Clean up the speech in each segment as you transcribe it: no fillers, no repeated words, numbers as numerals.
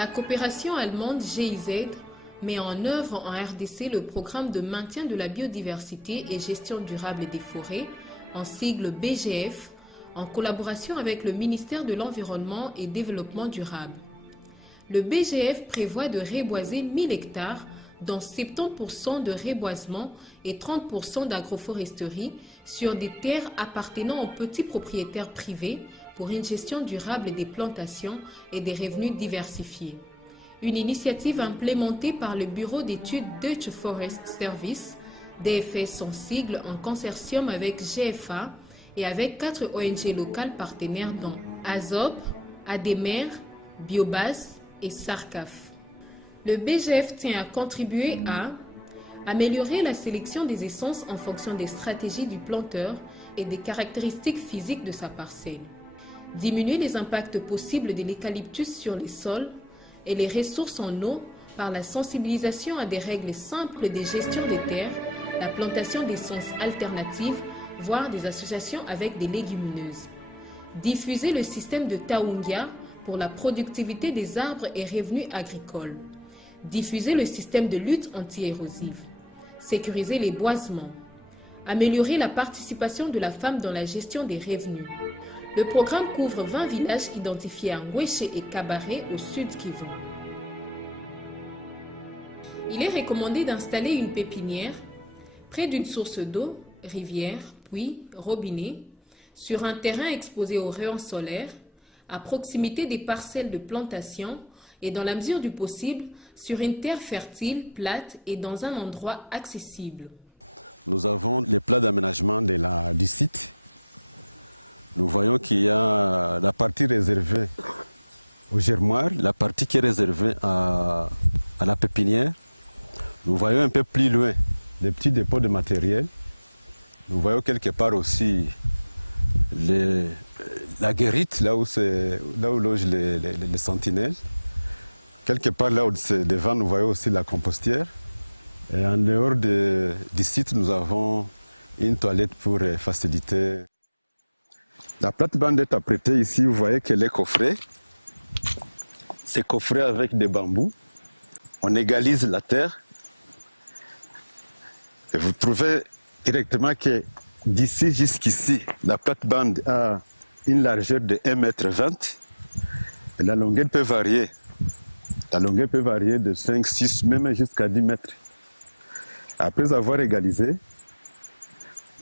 La coopération allemande GIZ met en œuvre en RDC le programme de maintien de la biodiversité et gestion durable des forêts, en sigle BGF, en collaboration avec le ministère de l'Environnement et Développement durable. Le BGF prévoit de reboiser 1000 hectares, dont 70% de reboisement et 30% d'agroforesterie sur des terres appartenant aux petits propriétaires privés pour une gestion durable des plantations et des revenus diversifiés. Une initiative implémentée par le bureau d'études Deutsche Forest Service, DFS en sigle, en consortium avec GFA et avec 4 ONG locales partenaires dont ASOP, ADEMER, Biobas et SARCAF. Le BGF tient à contribuer à améliorer la sélection des essences en fonction des stratégies du planteur et des caractéristiques physiques de sa parcelle, diminuer les impacts possibles de l'eucalyptus sur les sols et les ressources en eau par la sensibilisation à des règles simples de gestion des terres, la plantation d'essences alternatives, voire des associations avec des légumineuses. Diffuser le système de Taungia pour la productivité des arbres et revenus agricoles. Diffuser le système de lutte anti-érosive. Sécuriser les boisements. Améliorer la participation de la femme dans la gestion des revenus. Le programme couvre 20 villages identifiés à Ngweshe et Kabaré au sud Kivu. Il est recommandé d'installer une pépinière près d'une source d'eau, rivière, puits, robinet, sur un terrain exposé aux rayons solaires, à proximité des parcelles de plantation et dans la mesure du possible, sur une terre fertile, plate et dans un endroit accessible. Nous avons les plans d'aménagement du site. Nous voyons qu'il y a la partie réservée au germoir, la partie qui est réservée à la pépinière. Nous voyons un peu plus loin des petits dépôts de matériel. Nous voyons quelque part aussi la guérite, là où logent les sentinelles. Quelque part là où c'est devant, nous voyons aussi la compostière. Et en dehors du site, nous avons une toilette pour faciliter. La plate-bande est apprêtée ici, vous voyez qu'elle est coffrée. C'est coffré avec des bambous. On égalise la terre. Et vous trouvez directement que d'ici jusqu'ici, la plate-bande a une largeur de 1,20 m. Et la longueur peut varier. La longueur peut varier de 5, 6, même jusqu'à 10 mètres. Après avoir égalisé,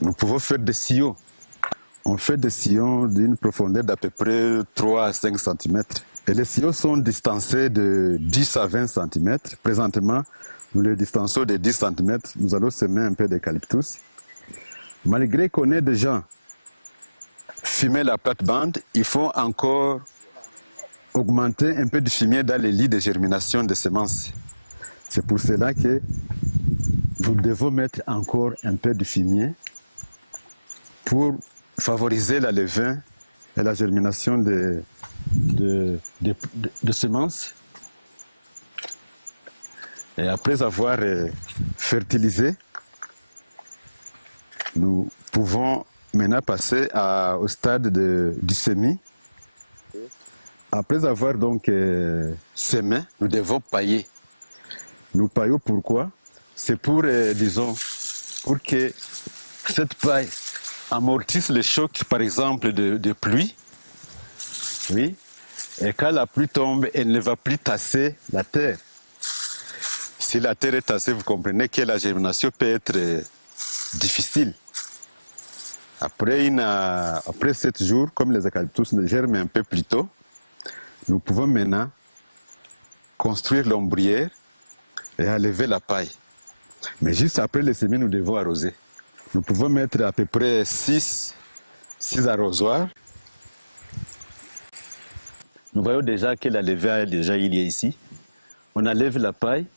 nous pouvons faire des sillons. On fait des sillons d'une profondeur d'à peu près 3 à 5 cm. Et les sillons sont distancés de 10 à 20 cm. Présentement, nous les distançons de 10 cm. Nous allons semer un peu d'eucalyptus. Malgré qu'on ait déjà fumé la plate-bande, il faut encore augmenter un peu de fumier dans les lits de germination des semences. C'est pour cela que nous devons mettre encore un peu de fumier pour favoriser la levain et la germination de semences. Et après avoir fertilisé, nous pouvons maintenant passer au stade du semis. Après avoir donc semé, nous devons pailler. Nous paillons pourquoi? C'est pour, disons, pour que cette paille amortisse le choc, par exemple, de pluie. Oui. Et quand la pluie tombe, elle ne va plus tasser la terre. Si la terre est tassée, vous comprenez que la germination peut être difficile. Après 7 jours, comme les eucalyptus germent un peu plus tôt, nous pouvons maintenant construire l'ombrière et enlever la paille. Mais juste après les semis, nous devons arroser. Nous pouvons mettre à peu près 6 arrosoirs. Nous voyons déjà que la levée déjà il y a ici. On enlève la paille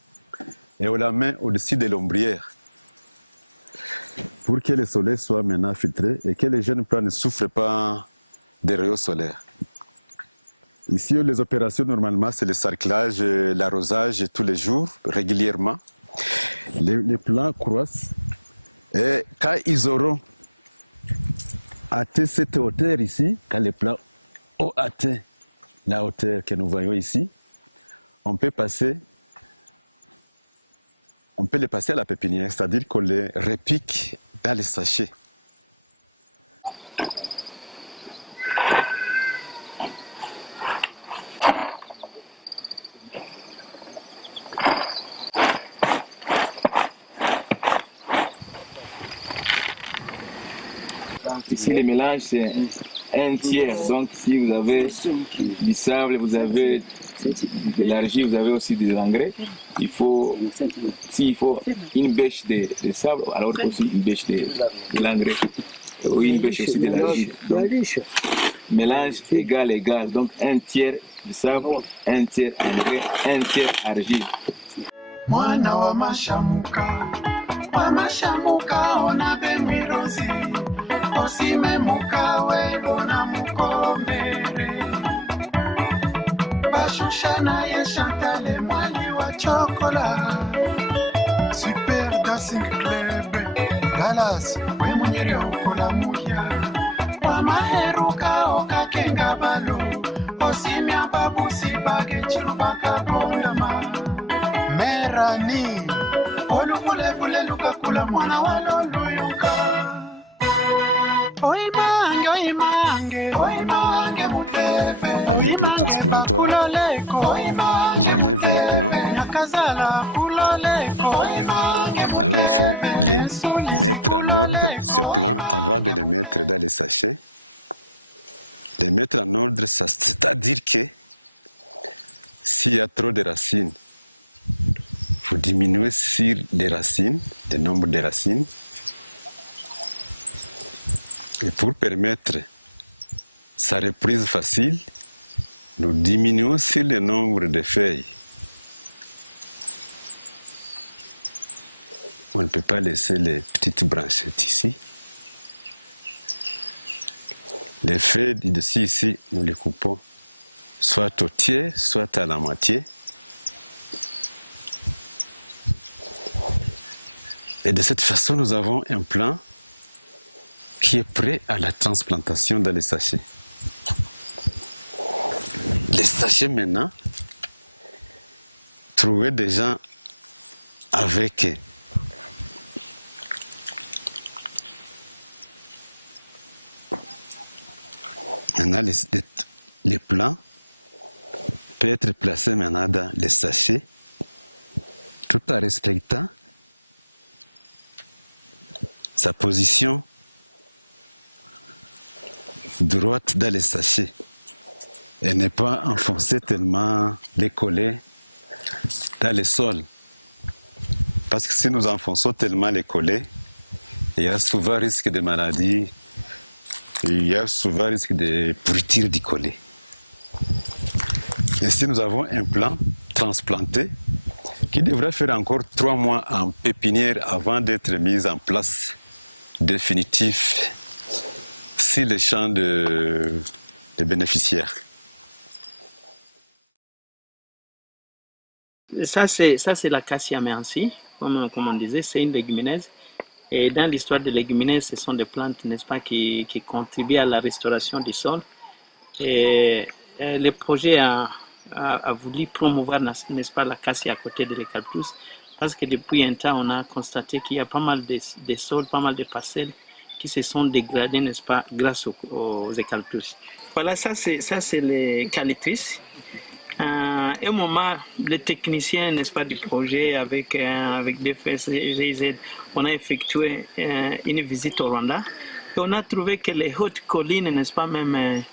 et on la met au-dessus de l'ombrière pour que le soleil soit maintenant filtré et que les jeunes plants ne souffrent pas des rayons solaires. Ici, les opérations, normalement, c'est le sarclage, l'arrosage tous les jours, régulièrement. Les plants croissent et quand ils auront atteint cette hauteur ici, quand les plants ont atteint la hauteur que nous voyons ici, on peut les passer à la pépinière, c'est-à-dire qu'on les répique dans les sachets. Ici, le mélange, c'est un tiers. Donc, si vous avez du sable, vous avez de l'argile, vous avez aussi des engrais, s'il faut une bêche de sable, alors aussi une bêche de l'engrais, ou une bêche aussi de l'argile. Mélange égal. Donc, un tiers de sable, un tiers engrais, un tiers argile. Mwana wa mashamuka ona bemirozi osime mukawe lona mukombere bashusha naye Chantal mwali wa chokola Super Dancing Club Dallas we munyeri okola muya wamaheruka okakenga balo osimya babusi bage chirubaka kondama Merani olumulevule lukakula mwana waloluyuka Avec le transplantoir, j'enlève les plants. Alors il faut les mettre en ordre, ces plants, avant de les mettre dans les sachets. Les mettre en ordre, c'est-à-dire que s'il y a trop de racines, il faut diminuer sur les racines, le nombre de racines. Et pour permettre sa reprise facile, nous diminuons sur le nombre de feuilles. On ne peut pas laisser les petites branchettes ici. Les feuilles du dessus ici, nous les coupons soit au tiers, soit à la moitié. Et de cette façon, nous avons un plant qui est prêt à la transplantation dans les sachets. Les sachets maintenant, trouver des gens avec maintenant les plants peuvent être placés maintenant dans les sachets tout en respectant sa position droite dans les sachets et ne pas enfoncer tellement les collets dans le sol. Parce que si nous enfonçons tellement les collets, il y a souvent risque de maladie, il y a souvent risque de pourriture du collet. Et si nous avons un plant transplanté qui devrait faire encore 3 mois en pépinière avant d'être mis en place définitif sur les champs de bénéficiaires. Ça, c'est l'acacia merci, comme on disait, c'est une légumineuse. Et dans l'histoire des légumineuses, ce sont des plantes, n'est-ce pas, qui contribuent à la restauration du sol. Et le projet a voulu promouvoir, n'est-ce pas, l'acacia à côté de l'eucalyptus, parce que depuis un temps, on a constaté qu'il y a pas mal de sols, pas mal de parcelles qui se sont dégradées, n'est-ce pas, grâce aux eucalyptus. Voilà, ça c'est les calytrices. À un moment, les techniciens, n'est-ce pas, du projet avec DFS et GIZ, on a effectué une visite au Rwanda et on a trouvé que les hautes collines, n'est-ce pas, même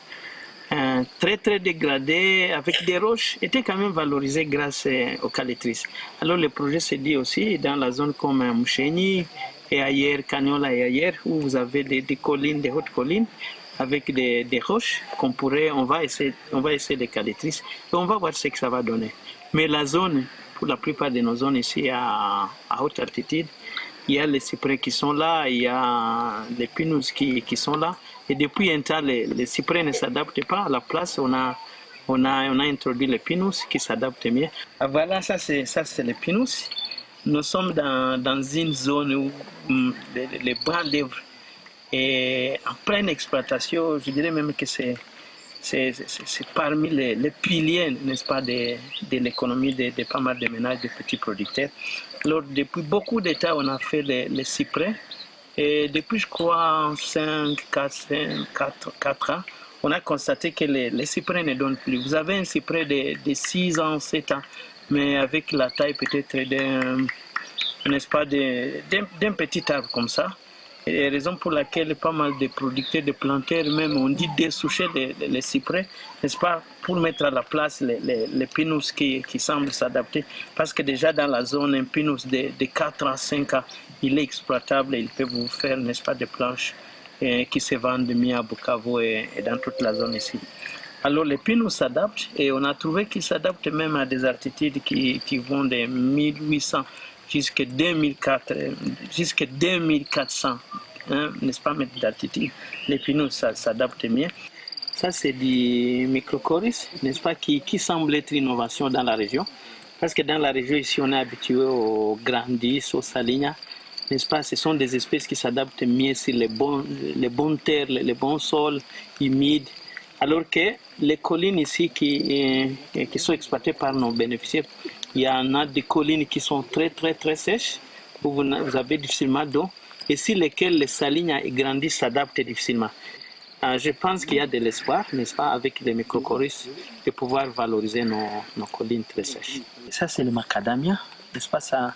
très très dégradées avec des roches, étaient quand même valorisées grâce aux calytrices. Alors le projet s'est dit aussi dans la zone comme Moucheni et ailleurs, Cagnola et ailleurs, où vous avez des collines, des hautes collines, avec des roches on va essayer des calytrices et on va voir ce que ça va donner. Mais la zone, pour la plupart de nos zones ici à haute altitude, il y a les cyprès qui sont là, il y a les pinus qui sont là. Et depuis un temps, les cyprès ne s'adaptent pas. À la place, on a introduit les pinus qui s'adaptent mieux. Voilà, ça c'est les pinus. Nous sommes dans une zone où les bancs d'œuvre et en pleine exploitation, je dirais même que c'est c'est parmi les piliers, n'est-ce pas, de l'économie de pas mal de ménages, de petits producteurs. Alors, depuis beaucoup de temps, on a fait les cyprès. Et depuis, je crois, 4 ans, on a constaté que les cyprès ne donnent plus. Vous avez un cyprès de 6 ans, 7 ans, mais avec la taille peut-être n'est-ce pas, d'un petit arbre comme ça. Et la raison pour laquelle pas mal de producteurs, de planteurs même, on dit dessoucher les cyprès, n'est-ce pas, pour mettre à la place les pinus qui semblent s'adapter. Parce que déjà dans la zone, un pinus de 4 à 5 ans, il est exploitable et il peut vous faire, n'est-ce pas, des planches qui se vendent mieux à Bukavu et dans toute la zone ici. Alors les pinus s'adaptent et on a trouvé qu'ils s'adaptent même à des altitudes qui vont de 1800 jusqu'à 2400, hein, n'est-ce pas, mètres d'altitude. Les pinus s'adaptent mieux. Ça, c'est du microcoris, n'est-ce pas, qui semble être une innovation dans la région. Parce que dans la région ici, on est habitué aux grandis, aux salignas, n'est-ce pas, ce sont des espèces qui s'adaptent mieux sur les bonnes terres, les bons sols humides. Alors que les collines ici qui sont exploitées par nos bénéficiaires, il y en a des collines qui sont très sèches, où vous avez difficilement d'eau, et sur lesquelles les salignes grandissent s'adaptent difficilement. Je pense qu'il y a de l'espoir, n'est-ce pas, avec les microcoris, de pouvoir valoriser nos collines très sèches. Ça, c'est le macadamia, n'est-ce pas, ça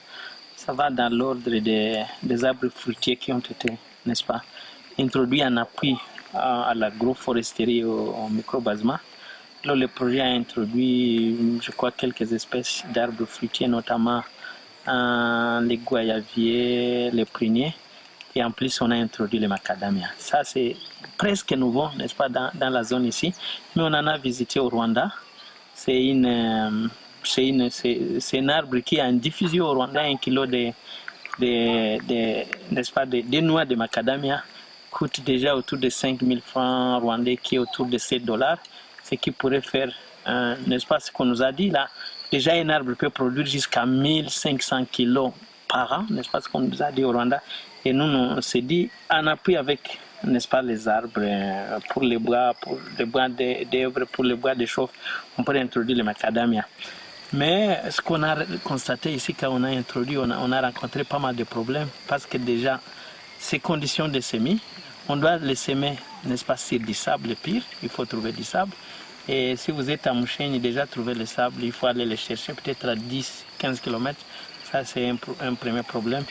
va dans l'ordre des arbres fruitiers qui ont été, n'est-ce pas, introduits en appui à l'agroforesterie au microbasement. Alors, le projet a introduit, je crois, quelques espèces d'arbres fruitiers, notamment les goyaviers, les pruniers, et en plus on a introduit les macadamia. Ça, c'est presque nouveau, n'est-ce pas, dans la zone ici, mais on en a visité au Rwanda. C'est un arbre qui a une diffusion au Rwanda. 1 kilo n'est-ce pas, des noix de macadamia coûte déjà autour de 5000 francs rwandais, qui est autour de $7. Ce qui pourrait faire, n'est-ce pas, ce qu'on nous a dit là. Déjà, un arbre peut produire jusqu'à 1500 kilos par an, n'est-ce pas, ce qu'on nous a dit au Rwanda. Et nous, on s'est dit, en appui avec, n'est-ce pas, les arbres pour les bois d'œuvre, pour les bois de chauffe, on pourrait introduire les macadamia. Mais ce qu'on a constaté ici, quand on a introduit, on a rencontré pas mal de problèmes, parce que déjà, ces conditions de semis, on doit les semer, n'est-ce pas, sur du sable pire, il faut trouver du sable. Et si vous êtes à Moucheni, déjà trouver le sable, il faut aller le chercher peut-être à 10-15 km. Ça, c'est un premier problème.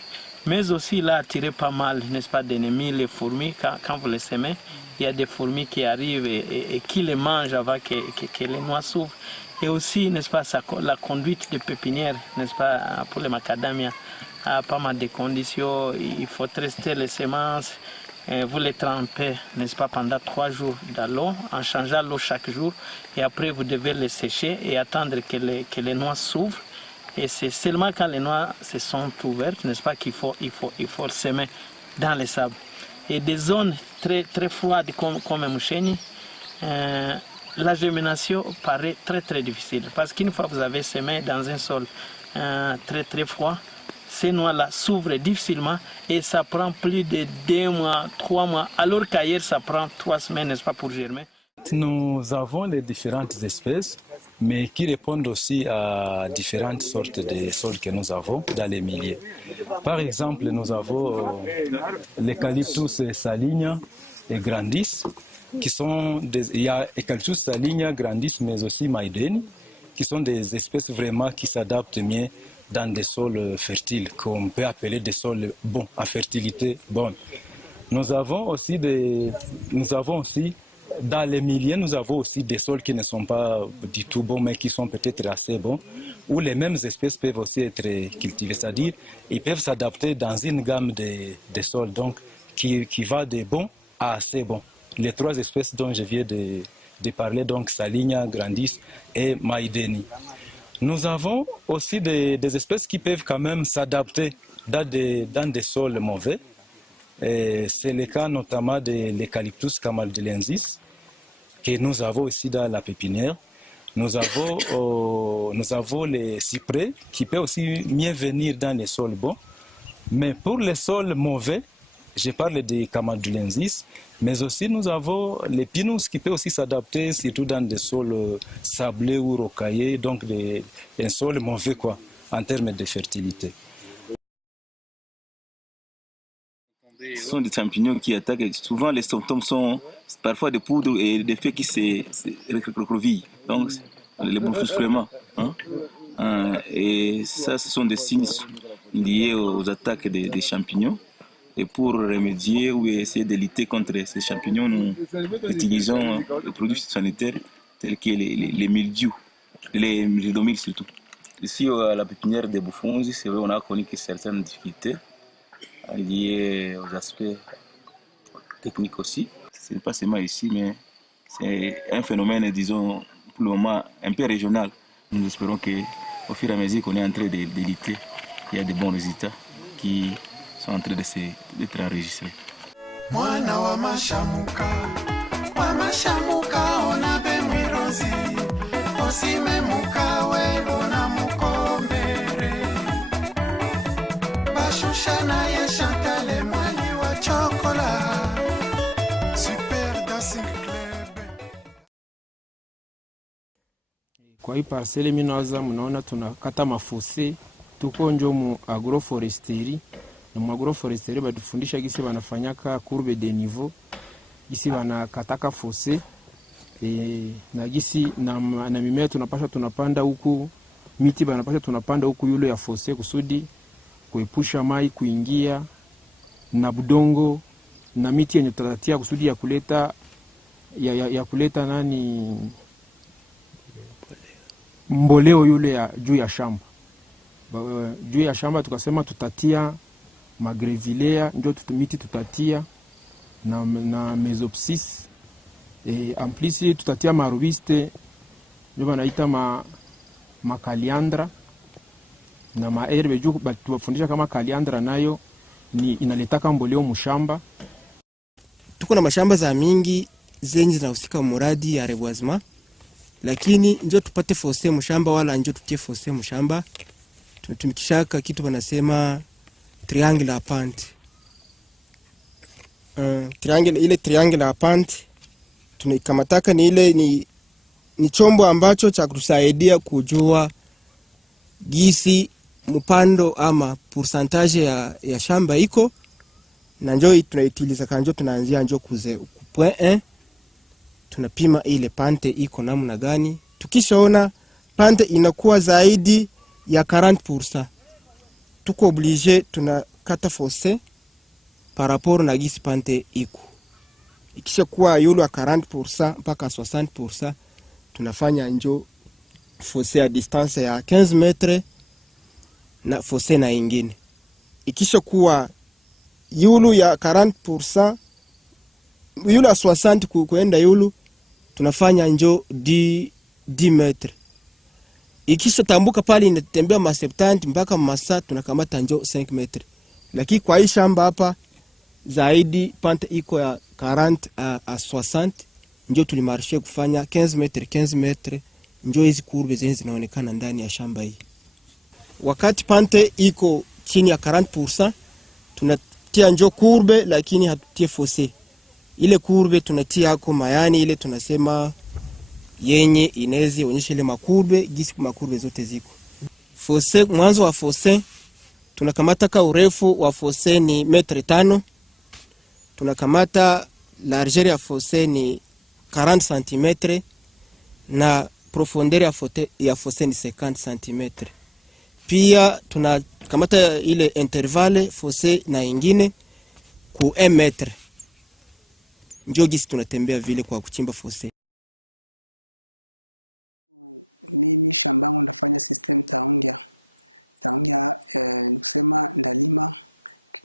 Mais aussi, là, attirer pas mal, n'est-ce pas, d'ennemis, les fourmis. Quand vous les semez, il y a des fourmis qui arrivent et qui les mangent avant que les noix s'ouvrent. Et aussi, n'est-ce pas, la conduite de pépinière, n'est-ce pas, pour les macadamia, a pas mal de conditions. Il faut rester les semences. Vous les trempez, n'est-ce pas, pendant 3 jours dans l'eau, en changeant l'eau chaque jour. Et après, vous devez les sécher et attendre que les noix s'ouvrent. Et c'est seulement quand les noix se sont ouvertes, n'est-ce pas, qu'il faut semer dans les sables. Et des zones très froides comme Moucheni, la germination paraît très difficile. Parce qu'une fois que vous avez semé dans un sol très froid, ces noix-là s'ouvrent difficilement et ça prend plus de 2 mois, 3 mois, alors qu'ailleurs ça prend 3 semaines, n'est-ce pas, pour germer. Nous avons les différentes espèces, mais qui répondent aussi à différentes sortes de sols que nous avons dans les milieux. Par exemple, nous avons l'Eucalyptus saligna et grandis, il y a Eucalyptus saligna, grandis, mais aussi maïdeni, qui sont des espèces vraiment qui s'adaptent mieux dans des sols fertiles, qu'on peut appeler des sols bons, à fertilité bonne. Nous avons aussi dans les milieux, nous avons aussi des sols qui ne sont pas du tout bons, mais qui sont peut-être assez bons, où les mêmes espèces peuvent aussi être cultivées, c'est-à-dire ils peuvent s'adapter dans une gamme de sols, donc qui va de bons à assez bons. Les 3 espèces dont je viens de parler, donc saligna, grandis et maïdeni. Nous avons aussi des espèces qui peuvent quand même s'adapter dans des sols mauvais. C'est le cas notamment de l'Eucalyptus camaldulensis, que nous avons ici dans la pépinière. Nous avons les cyprès qui peuvent aussi mieux venir dans les sols bons. Mais pour les sols mauvais, Je parle des Camadulensis, mais aussi nous avons les Pinus qui peuvent aussi s'adapter, surtout dans des sols sablés ou rocaillés, donc un sol mauvais quoi, en termes de fertilité. Ce sont des champignons qui attaquent. Souvent, les symptômes sont parfois des poudres et des feuilles qui se recroquevillent. Donc, les bouffures et ça, ce sont des signes liés aux attaques des champignons. Et pour remédier ou essayer de lutter contre ces champignons, nous utilisons des produits sanitaires tels que les mildious, les mildiomyles surtout. Ici, à la pépinière des bouffons, c'est vrai, on a connu que certaines difficultés liées aux aspects techniques aussi. Ce n'est pas seulement ici, mais c'est un phénomène, disons, pour le moment, un peu régional. Nous espérons qu'au fur et à mesure qu'on est en train de lutter, il y a de bons résultats qui sont en train d'être enregistrés. Mwana wa mashamuka onabe mwirozi osimemuka we unamukombere bashusha naye Chantal mwali wa chokola Super Dancing Club. Kwa hii parcele minawaza mnaona tunakata mafose, tuko njo mu agroforesterie. Na mu agroforesterie badufundisha gisi banafanyaka courbe de niveau, gisi banakataka fose na gisi na mimea tunapanda huku, miti banapasha tunapanda huku yule ya fose kusudi kuepusha mai kuingia na budongo na miti yenye tutatia kusudi ya kuleta ya kuleta nani mboleo yule ya juu ya shamba. Juu ya shamba tukasema tutatia magrevilea, njo miti tutatia na mesopsis. Amplisi tutatia marubiste, njo banaita makaliandra na maherbe. Juu batufundisha kama kaliandra nayo ni inaletaka mboleo mushamba. Tuko na mashamba za mingi zenye zinahusika muradi ya reboisement, lakini njo tupate fose mushamba wala njo tutie fose mushamba, tunatumikishaka kitu wanasema triangle apante. Triangle apante tunakamataka ni ile ni chombo ambacho cha kutusaidia kujua gisi mpando ama pourcentage ya shamba iko, na njoo tunaitiliza kanjo, tunaanzia njoo ku point 1 tunapima ile pante iko namna gani. Tukishaona pante inakuwa zaidi ya 40%, tuko oblige tunakata fosse par rapport na gisi pante iko. Ikisha kuwa yulu ya 40% mpaka 60%, tunafanya njo fosse ya distance ya 15 metre na fosse na ingine. Ikisha kuwa yulu ya 40%, yulu ya 60 kuenda yulu, tunafanya njo 10 metre. Ikisha tambuka pali inatembea ma 70 mpaka masa, tunakamata njo 5 metre. Lakini kwa hii shamba hapa zaidi pante iko ya 40 a 60, njo tulimarshe kufanya 15 metre, njo hizi kurbe zenye zinaonekana ndani ya shamba hii. Wakati pante iko chini ya 40%, tunatia njo kurbe, lakini hatutie fosse. Ile kurbe tunatia hako mayani ile tunasema yenye inezi onyesha ile makurbe, gisi makurbe zote ziko. Fosse, mwanzo wa fosse tunakamata ka urefu wa fosse ni 5 m. Tunakamata largeur ya fosse ni 40 cm na profondeur ya fosse ni 50 cm. Pia tunakamata ile intervalle fosse na ingine ku 1 metre. Ndio gisi tunatembea vile kwa kuchimba fosse. Mimi shambangu ndafanya system taungia ni kusema ndalima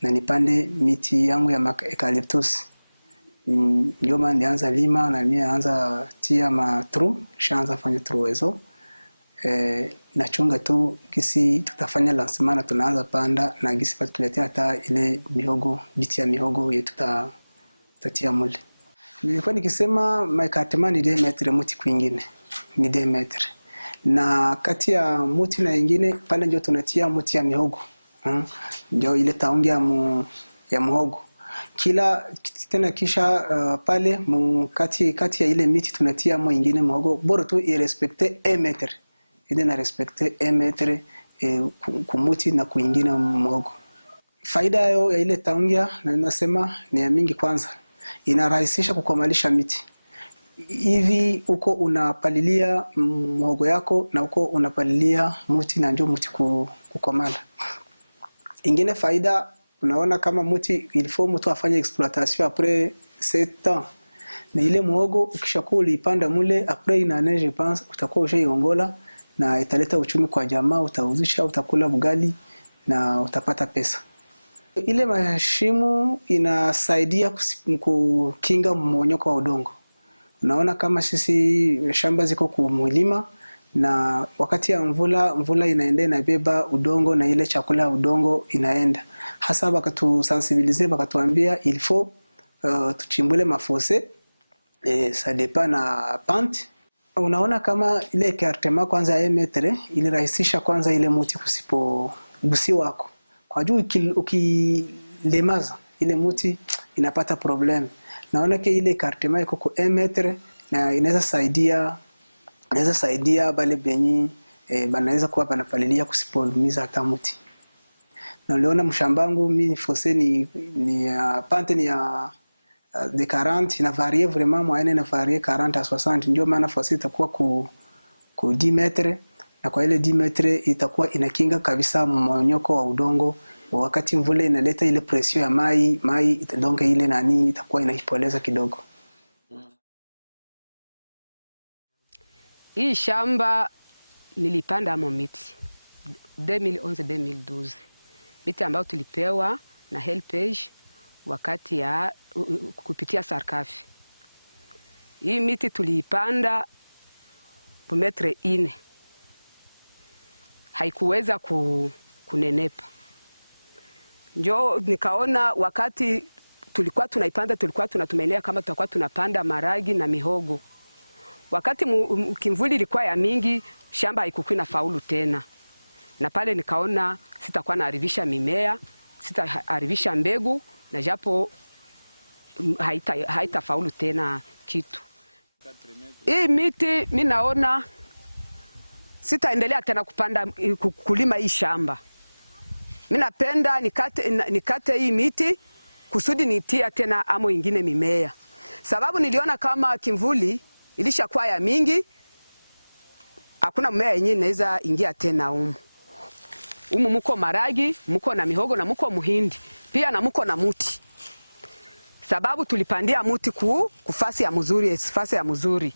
na nipande miti yangu ya eucalyptus. Ndio maana nianza lima na nianza tia matru, shaanza fanya tru hizo. Nachunga tu gisi tutafanya lancement na tunaanza panda na gisi patuletea hata ile mihogo, biti ya mihogo yetu tutatia mule. Nilikuwa nikisema maikatema ni 2 metre muti kwingine. Ni 2 metre. Na kati ya muti na ingine pale ndio tunatia muti ya mihogo. Ndio ile taungi ya muhogo. kisha pale kati ya ile miti tunatia mo ingine mhogo, bora tu irespecte 1 metre, ile na respecte 1 metre kumuti na kuingine mhogo. Faida ya ile taungia na nasema ni ya mingi. Kwanza inarahisisha kukomalisha miti. Hivi uko unapalilia mhogo yako na uko unapalilia muti na ndio muti kukomala. Ingine faida, unaona kama muti ilifo mtu afanye exploitation après 7 ans. Na ile mhogo ukishakuwa ulipanda mule après une année je pense utakuwa ushaiongola na italeta uchumi kwa jamaa, utauzisha, utakula bugali na utapata pesa. Ile mashimo inasaidia kukinga mmonyoko wa udongo. Unaona kama sisi shamba ziko kumulima na wakati ya mvula inaenda inabeba udongo na ile chakula ya udongo inaenda. Hasa bakatusensibiliser, bakatuambia il faut tuchimbule mafose, ça dépend na pente. Unaona kama ile kartema kwanza ya metre ilirahisisha kwanza ile muti kusipo busi wako. Kwa juu ukilemaza ile muti inapata problem. Naona ke ile kartema iko ku 1 metre na inaweza saidia bale benyi banaweza kuwa banapalilia kusipolumiza hata muti. Na uliona mshambangu mimi fose ni pente ni ya de 40 ina varie vraiment moyenne ina varie 40 à 60, ndio maana fose itakuwa ku 10 metre, na kwa ile 10 metre itakuwa inakinga kabisa mmonyoko wa udongo. Wakati mvula inaleta ile pression ya mai itadonga ile nani itakuwa inaipoleza kidogo. Hii shamba nilipanda amo miti 2011-2012. Miti ambayo tulipewa na Helpage wakati ya kupitia Sarkafi. Hii miti tuliipanda metre 4. Haikuweza kunenepa. Njo nikaona wakati tulikuwa tunaipanda tulikuwa tunatumelea kama tutakuwa tunapanda maragi na mihogo. Wakati kimvuli ilikuwa ya mingi, shamba haikuwa na faulu tena. Na pale nikaona sitakuwa naharibisha mimea, sitaharibisha mbegu na japo haita faulu tena kitu. Hii miti mimi naona sitaendelea tena kulima hii shamba. Mimi napenda nikate hii miti kusudi nitia tena amo ingine mimea. Sababu niliona kama kimvuli ilishakuwa ya mingi, hakuna mmea yenyewe inaweza ingia tena umu. Muko maragi, muko na mihogo na muko muhindi, pia na muko na muti. Sababu tulipandia muti kufasi ya mzuri, fasi ya mzuri.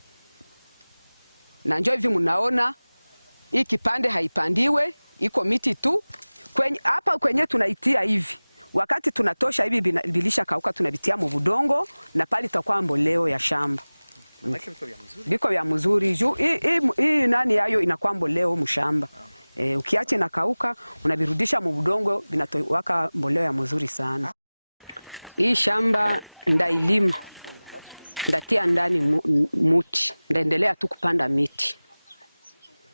Na njoo hivi mnaona hii kipande haipandiwe, iko miti tu. Hapa kwenye tunaitia hivi. Wakati tunatosha hivi bilisha kauka tunabitia mu budongo na pale itakuwa mboleo ya shamba. Biko vya mzuri juu hii nani yayo inakuwa mboleo mshamba. Ukiache na kauka unabirudisha mu budongo binatowaka mboleo ya mzuri sana. Hii shamba ndailima. Ndatia ndani muti. Ndaendelea tu kupanda miti.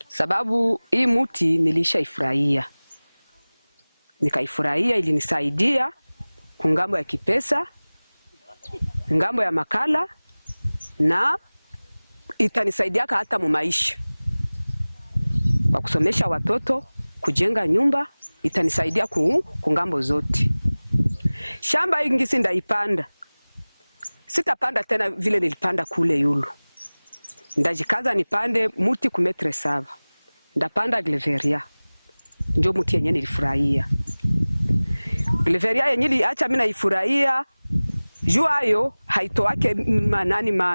Sababu hii muti nilishaifurahia. Nikaifurahia, ilinisaidia kungambo ya kipesa, ngambo ya makala na itanisaidia hata mu maisha. Kwa kusomesha watoto, kujenga nyumba, itanisaidia kungambo zote. Shamba ingisi ndaipanda. Sitapanda tena vile nilipanda kule yulu. Ndajikaza nipande muti ku metre 7. Ndapanda Gleveria. Ndio muti yenye nilifurahia. Gleveria yenye niliacha mimi naifurahia. Jua hayo haitowake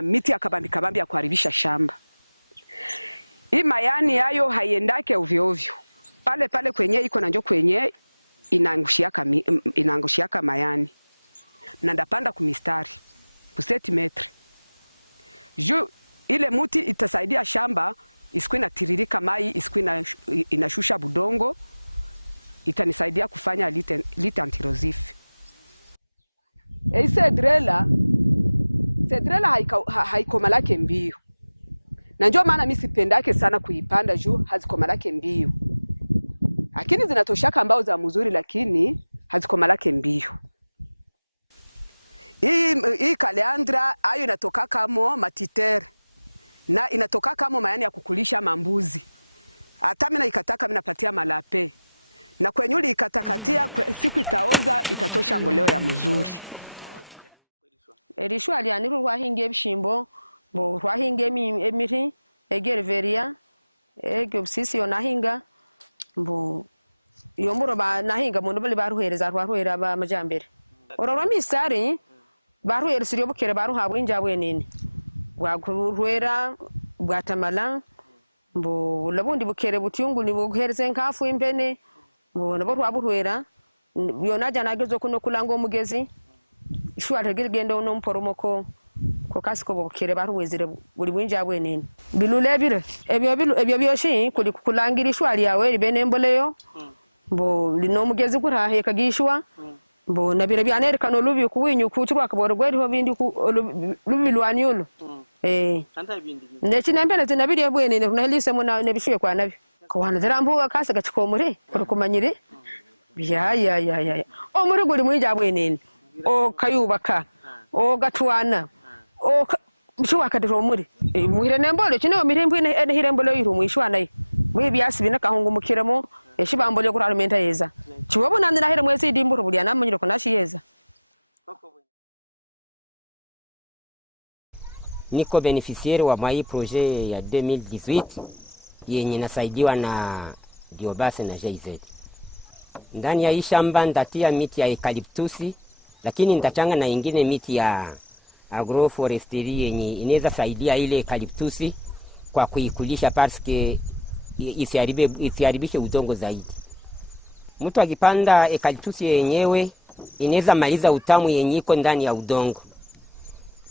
miti akabambi ya kuharibisha shamba. Hii mayani hayo haiendake ovyo ovyo. Pale kwenye iko na njo kwenye inaangushiaka mayani. Na ndapanda kumistari. Ku 7 metre. Juu ile muti itasaidia shamba isiku inatiririka mai, isiku inashusha budongo, itanisaidia kufanya lite antirosifi. Cedrela haikomalake mbio. Na ndio maana mimi sipendake sana kuipanda juu hazikomalake mbio. Lakini zinatoshaka mbao za mzuri lakini hazikomalake mbio. Hii kaleandra ayo inatoka kamo matitere na inatoka kamo mayani ya kukulisha mambuzi. Hata mimi naikataka mimi napatia malape. Na kwenye uli ikatakatia siku itaoza itatosha mboleo ya mzuri. Erishu alianiru rwahinge bishimbo, bo rwahinge emiri, egerveria, egobsisi yonahinga, bo yomuro ba nahinga mundu bali baruhereza rwaruhera ba majambere. Ororwa misari baruhera siriyo bukere baruhabwe injabwe nini. Bwakuruhera bwatamala, bo labundi bukere butiyungu ni buhereze nkafu impene. Nabo rwabuhwera yonaja nagezo kuno kulango mugezi ishwa tegegenda uno mporomoko ko kasiko bukere baruwezire buri bwinja bwenene bilulebire ebyo byoshi kuli kulangira ishwa lyawe libene mboleyo bo lino mugezi kurahe kagishwa bo nabire byanerekano lubi kuwinyu kuturwa kaborwe riho bindi lubi lwanyulo Kanta bindi. Nechi nambele tinabiri bwenene runalise muna nebishuye kwa nabi. Kwana zirambuga kase gachikomure kurukumanyire ya omuri guri mwija bwenene o kayubaka o gatwana o bishuwa kadiro muri muhire nembole kino mirimbu ene hirembole yiru mwishwana yi mwe byasi bina kahungu mukiremo eshibambole kurarumenta yeza chibobo nandira here mwezi dimburu buli anamanyiro konashi yeza. Niko beneficiaire wa mai projet ya 2018 yenye nasaidiwa na Diobase na JZ. Ndani ya hii shamba ndatia miti ya eucalyptus, lakini nitachanga na ingine miti ya agroforestry yenye inaweza saidia ile eucalyptus kwa kuikulisha parce que isiharibishe udongo zaidi. Mtu akipanda eucalyptus yenyewe inaweza maliza utamu yenye iko ndani ya udongo.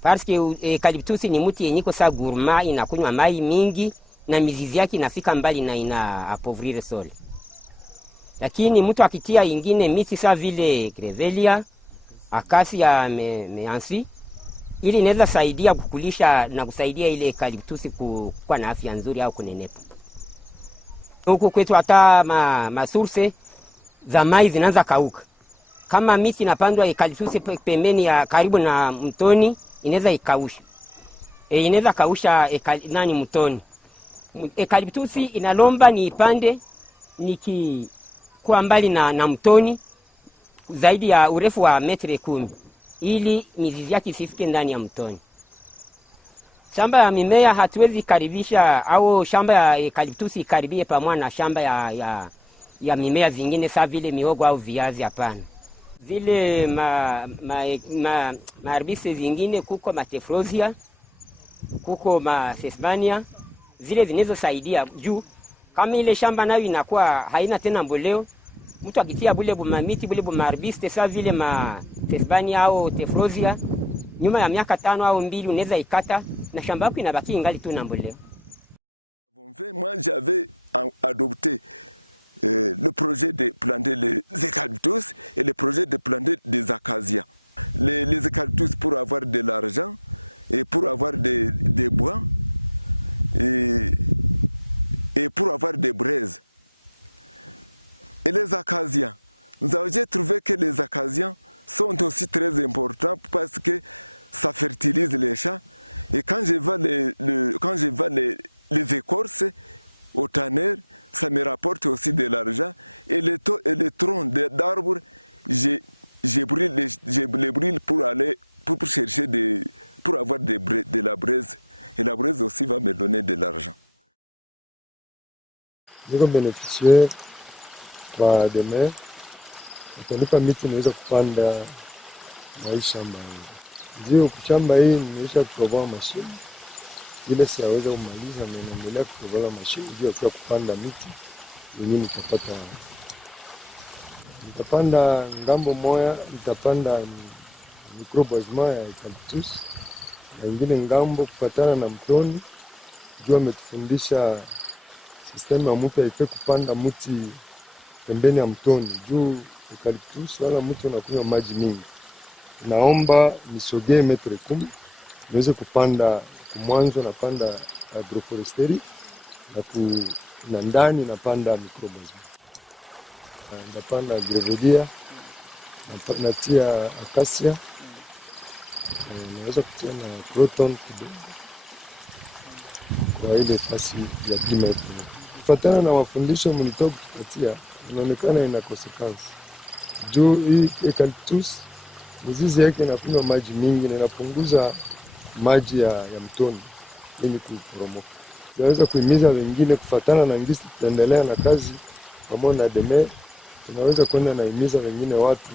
Parce que eucalyptus ni mti yenye iko sa gourmand, inakunywa mai mingi na mizizi yake inafika mbali na ina appauvrir sol. Lakini mtu akitia ingine miti sa vile Grevillea, Acacia meansi, ili inaweza saidia kukulisha na kusaidia ile eucalyptus kuwa na afya nzuri au kunenepa. Huku kwetu hata masource za mai zinaanza kauka. Kama miti inapandwa eucalyptus pembeni ya karibu na mtoni, inaweza ikausha. Inaweza kausha mtoni. Eucalyptus inalomba ni ipande kwa mbali na mtoni zaidi ya urefu wa metri 10 ili mizizi yake isifike ndani ya mtoni. Shamba ya mimea hatuwezi karibisha au shamba ya eucalyptus ikaribie pamoja na shamba ya mimea zingine sa vile mihogo au viazi, hapana. Zile maarbise zingine kuko matefrosia, kuko sesbania, zile zinazosaidia juu kama ile shamba nayo inakuwa haina tena mboleo, mtu akitia bule bumamiti bule bumaarbiste sa vile sesbania au tefrosia, nyuma ya miaka 5 au 2 unaweza ikata na shamba yako inabaki ingali tu na mboleo. Moi j'avais adopté le projet de planter les eucalyptus et le projet de planter des acacias. Les eucalyptus pour avoir de l'argent et pour avoir des bois et pour avoir des braises. Et les acacias, nous avons trouvé que les acacias sont aussi très importants parce que ça fertilise les champs. Et quand je vends les écorces au tanner, ça me rapporte aussi de l'argent. Et les troncs d'arbres, je brûle pour chercher pour avoir de la braise. Et la braise aussi va me donner de l'argent. Niko beneficiaire kwa deme, utanipa miti niweza kupanda na shamba hili. Ndio kushamba hii nimesha kutoboa mashimo. Ile siweza kumaliza na naendelea kutoboa mashimo ndio kwa kupanda miti yenyewe nitapanda ngambo moya, nitapanda microbasma ya eucalyptus na ingine ngambo kufatana na mtoni. Jua ametufundisha sistema ya mtu haife kupanda mti pembeni ya mtoni juu eucalyptus wala mtu unakunywa maji mingi. Naomba nisogee metri 10 niweze kupanda. Kumwanzo napanda agroforestry na ndani napanda microbasma. Napanda Grevillea, natia Acacia naweza kutia na proton kidogo kwa ile fasi ya 10 metre. Kufuatana na mafundisho mlitoka kutupatia, inaonekana inakosekana. Juu hii eucalyptus mizizi yake inakunywa maji mingi na inapunguza maji ya mtoni ili kuporomoka. Tunaweza kuhimiza wengine kufuatana na ngisi, tutaendelea na kazi pamoja na deme. Tunaweza kwenda na himiza wengine watu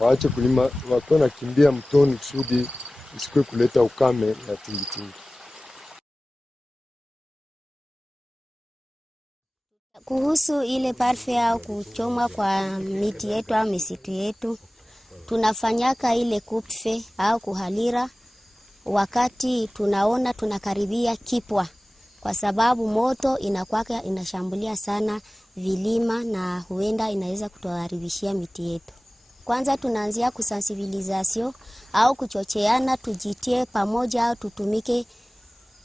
waache kulima, wako na kimbia mtoni kusudi isikwe kuleta ukame na tingitingi. Kuhusu ile parfe au kuchomwa kwa miti yetu au misitu yetu, tunafanyaka ile kupfe au kuhalira wakati tunaona tunakaribia kipwa, kwa sababu moto inakwaka inashambulia sana vilima na huenda inaweza kutuharibishia miti yetu. Kwanza tunaanzia kusensibilisation au kuchocheana, tujitie pamoja au tutumike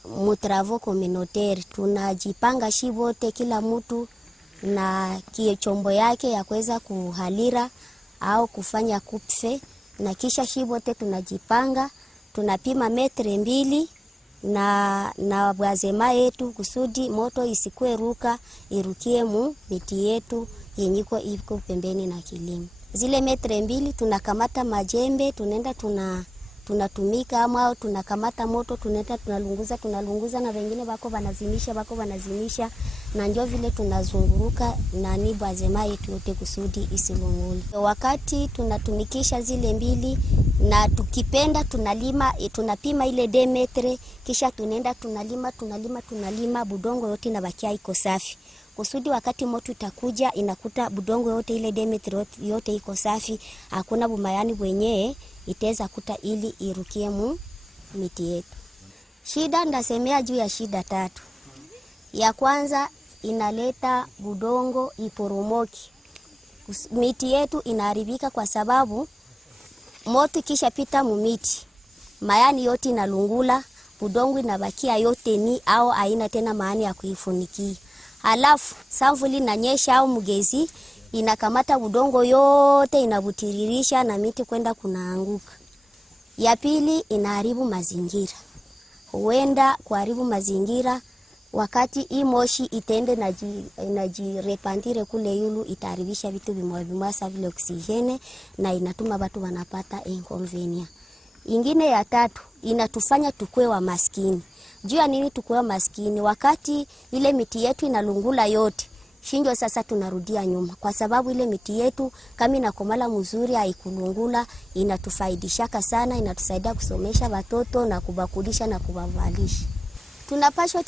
mutravo communautaire. Tunajipanga shibote, kila mtu na chombo yake ya kuweza kuhalira au kufanya kupfe, na kisha shibote tunajipanga, tunapima metre 2 na bwazema yetu kusudi moto isikue ruka irukie mu miti yetu yenyiko iko pembeni na kilimo. Zile metre 2 tunakamata majembe, tunaenda tunatumika ama tunakamata moto, tunaenda tunalunguza na wengine bako wanazimisha na njoo vile tunazunguruka na ni bwazema yetu yote kusudi isilungule. Wakati tunatumikisha zile 2 na tukipenda tunalima, tunapima ile demetre, kisha tunaenda tunalima budongo yote na bakia iko safi. Kusudi wakati moto itakuja inakuta budongo yote ile demetre yote iko safi, hakuna bumayani wenyewe itaweza kuta ili irukie mu miti yetu. Shida ndasemea juu ya shida 3. Ya kwanza inaleta budongo iporomoki. Miti yetu inaharibika kwa sababu moto kisha pita mu miti, mayani yote inalungula, budongo inabakia yote ni au haina tena maana ya kuifunikia. Halafu samvuli nanyesha au mugezi inakamata budongo yote inabutiririsha na miti kwenda kunaanguka. Ya pili inaharibu mazingira. Huenda kuharibu mazingira wakati hii moshi itende na jirepandire kule yulu, itaharibisha vitu vimwasa vile oksijene na inatuma watu wanapata inconvenience. Ingine ya 3 inatufanya tukue wa maskini. Juu ya nini tukue wa maskini? Wakati ile miti yetu inalungula yote, shinjo sasa tunarudia nyuma, kwa sababu ile miti yetu kama inakomala mzuri haikulungula, inatufaidishaka sana, inatusaidia kusomesha watoto na kubakudisha na kubavalisha. Tunapashwa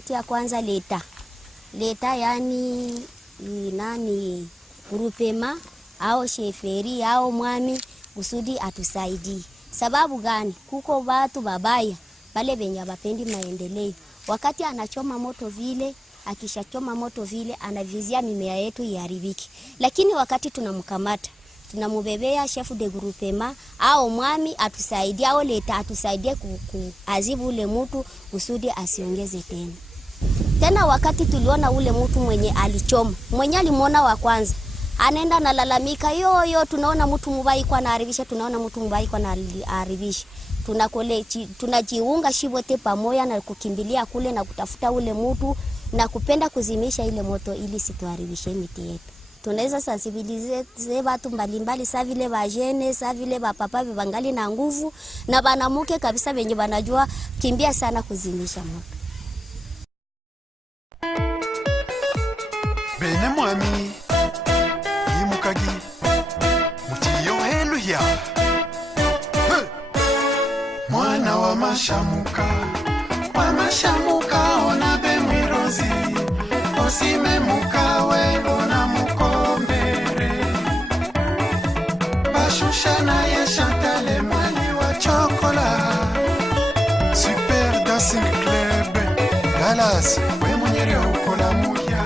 tia kwanza leta yani nani grupema au sheferi au mwami usudi atusaidie. Sababu gani? Kuko watu babaya pale benye bapendi maendeleo. Wakati anachoma moto vile, akishachoma moto vile anavizia mimea yetu iharibiki. Lakini wakati tunamkamata, tunamubebea chef de groupement au mwami atusaidie au leta atusaidie kuazibu ule mtu usudi asiongeze tena. Tena wakati tuliona ule mtu mwenye alichoma, mwenye alimuona wa kwanza, anaenda nalalamika, yo tunaona mtu mbai kwa naharibisha, tunajiunga shibote pamoja na kukimbilia kule na kutafuta ule mtu na kupenda kuzimisha ile moto ili situharibishe miti yetu. Tunaweza sensibilize watu mbalimbali, sa vile bajene, sa vile bapapa bangali na nguvu na banamuke kabisa wenye banajua kimbia sana kuzimisha moto. Bene mwami imukagi mutiyo helu ya mwana wa mashamuka ona be mwirozi osime mukawe ona mukombere bashusha na ye Chantal mwali wa chokola Super Dancing Club Dallas we munyeri ukola muya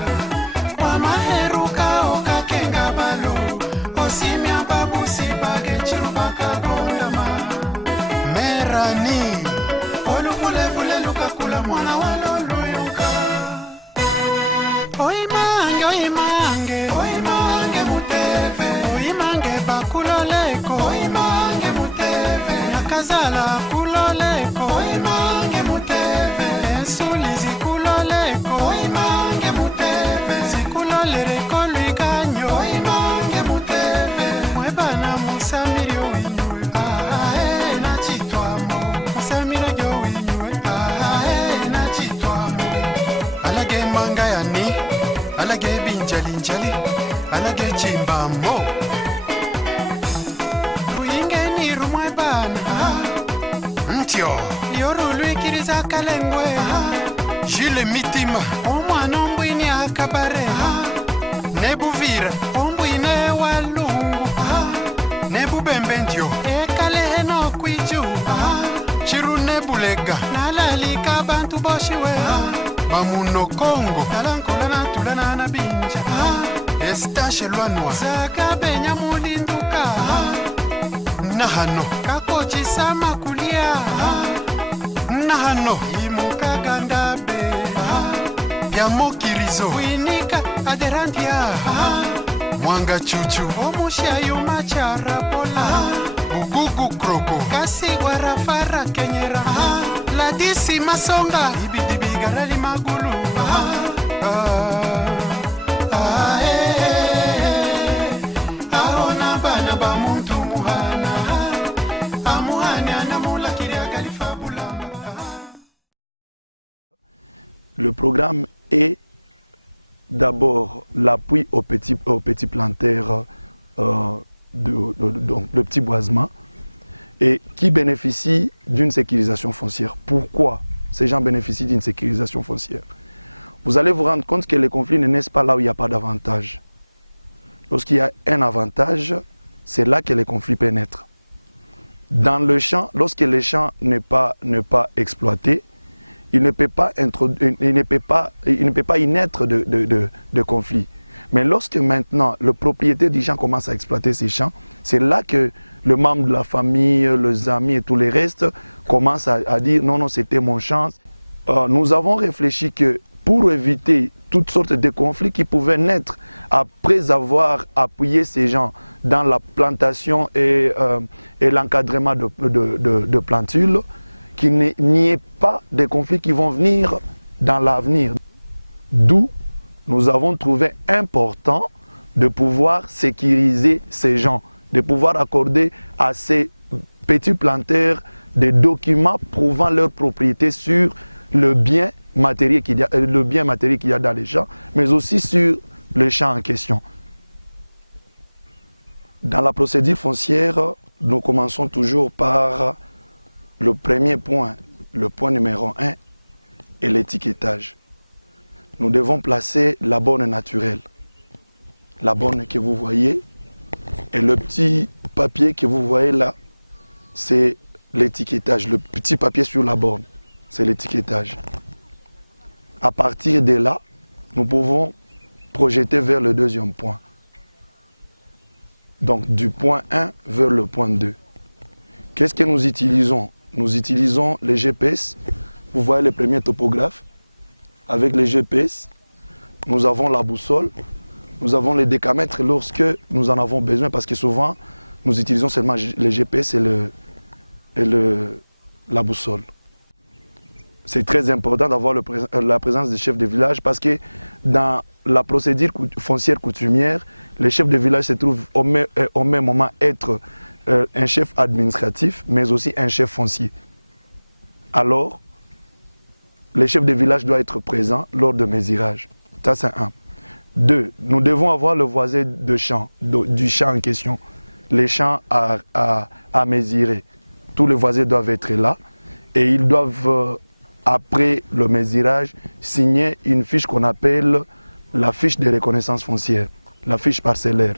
wamaheruka okakenga balo osimya babusi bage chirubaka kondama merani olukule lukakula mwana waloluyuka oimange muteve oimange bakuloleko oimange muteve kazala kuloleko oimange muteve ensuli zikuloleko oimange muteve zikulolereko lwiganyo oimange muteve mwebana musamirio winywe ae na chitwamo musamiro jo winywe ae na chitwamo alage manga yani alage binjalinjali alage chimbamo ruyingeni rumwe bana ntyo yorulwikiriza kalengwe jile mitima omwana ombwini akabare nebuvira ombwine walungu nebubembe ntyo ekaleheno kwiju chiru nebulega nalalika bantu boshiwe bamuno kongo nalankola natulana na binja estache lwanwa zakabenya mulinduka nahano kakochisa makulia nahano imukagandabe byamokirizo winika aderantia mwanga chuchu omushayo macharapola bugugu kroko kasigwa rafara kenyera ladisi masonga ibidibigarali magulu aona bana ba muntu muhana amuhani anamulakiri akalifa bulamba. Le programme est d'abord l'appui aux petits planteurs de petits boisements et qui bénéficient d'une sécurisation foncière. Pourquoi ces gens bénéficient d'une sécurisation foncière? Vous allez vous rendre compte que les conflits ne naissent pas là où il n'y a pas d'avantage. Lorsqu'il y a un avantage, c'est là que les conflits pénètrent. Dans le champ, lorsque le champ n'est pas exploité, il ne peut pas y naître de conflit. Mais lorsque maintenant le propriétaire du champ commence à exploiter ses champs, c'est là que le membre de la famille, les amis et tous les restes commencent à dire non, c'était mon champ. Nous avons réfléchi que pour éviter toutes sortes de conflits qui pouvaient naître après avoir appuyé ces gens dans la plantation et l'encadrement de plantules, qu'il n'y ait pas de conflits qui vont venir dans l'avenir. D'où nous avons trouvé important de pouvoir sécuriser ces gens, de pouvoir accorder à ces petits planteurs des documents prouvant leur propriété sur le bien matériel qu'il y a dans les champs, mais aussi sur le champ en question. Dans la procédure foncière, nous commençons toujours par le premier point, le point numéro 1, est l'étiquetage. Nous devons placer la borne naturelle. La borne que vous voyez et le petit papier que vous voyez là, c'est l'étiquetage. Le petit papier sur la borne, c'est l'étiquetage. À partir de là, nous pouvons projeter vers le deuxième point. Donc du point 1 vers le point 2. Qu'est-ce que nous utilisons? Nous utilisons les GPS. Vous voyez les premiers topographes. Avec les GPS, nous avons la boussole, nous avons les décamètres lorsque nous en avons besoin, parce que souvent, nous utilisons seulement les GPS et la boussole. C'est très important d'avoir la présence des chefs de village, parce que dans la procédure foncière coutumière, les chefs de village se trouvent au même moment être un chef administratif, mais aussi un chef foncier. Alors, les chefs de village doivent être présents lors de mesurages. Ça, c'est un. 2. Nous devons avoir le voisin de champ, du champ en question. Les champs à mesurer. Tous les voisins doivent être là et ils doivent, après le mesurage, signer une fiche qu'on appelle la fiche de reconnaissance foncière, la fiche parcellaire.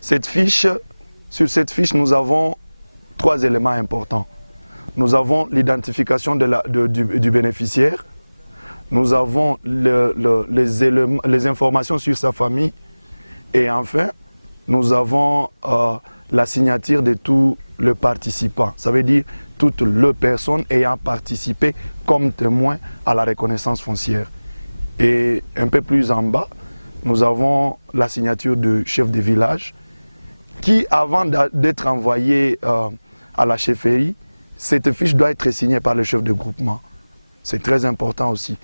Sur cette fiche, nous avons 3 éléments importants. Nous avons l'identification du bénéficiaire, nous avons les informations sur sa famille et enfin, nous avons la signature de tous les participants. Ça veut dire toutes les personnes ayant participé comme témoin à la reconnaissance foncière. Et un peu plus en bas, nous avons la signature du chef de village qui, avant d'être envoyé à la chefferie, cette fiche doit être signée par le chef de groupement. C'est très important aussi.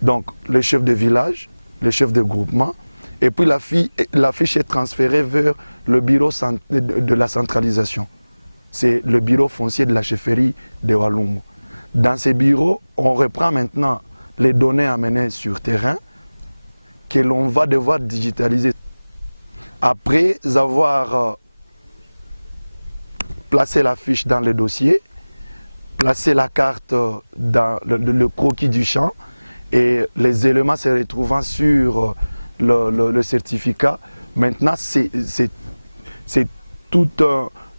Donc, le chef de village, le chef de groupement, et puis la fiche est transférée vers le bureau de la centralisation. C'est le bureau foncier de la chefferie de Walungu. Dans ces bureaux, on reprend maintenant les données amenées sur terrain que l'on va devoir digitaliser. Après avoir placé la fiche dans le dossier, placer la carte dans le croquis du champ et les éléments se retrouvant sur le certificat. Maintenant, c'est tout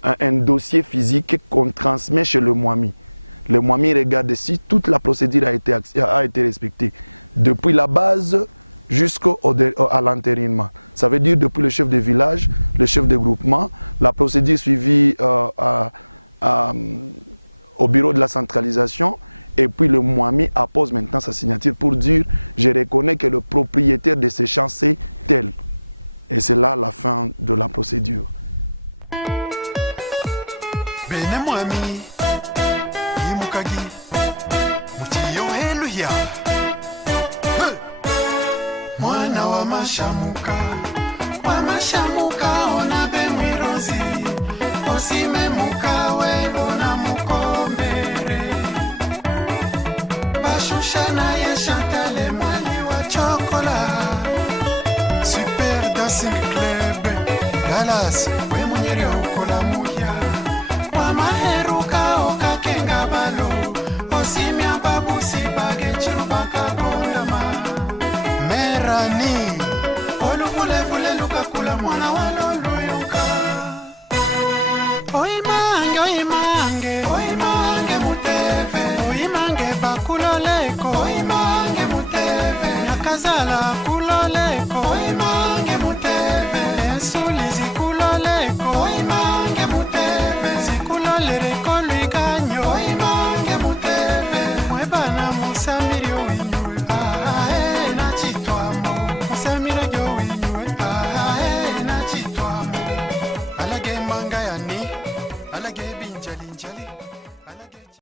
un dossier physique qu'on transmet chez le Mwami. Le Mwami regarde si toute la procédure a été respectée. Depuis la base jusqu'à l'entérinement. Ça veut dire depuis le chef de village, le chef de groupement, la procédure suivie au bureau de la centralisation, et puis le Mwami appose maintenant sa signature pour dire « Je reconnais que le propriétaire de ces champs c'est tel ». Et c'est là la fin de la procédure. Bene Mwami, Imukagi, Mutiyo Eluya, Mwana wa mashamuka ona bemwirozi, osime muka welo na mukombere, Bashushana ye Chantale mwali wa chokola, Super Dancing Club, Dallas, we munyeri okola muya, Wamaheruka okakenga balo, osimya babusi bage chirubaka kondama, Merani, oluvulevule lukakula mwana waloluyuka, Oimange muteve, Oimange bakuloleko, Oimange muteve, Nakazala kuloleko, Oimange muteve, Ensuli zikuloleko, Oimange muteve, Zikulolereko luiganyo, Oimange muteve, Mwebana musami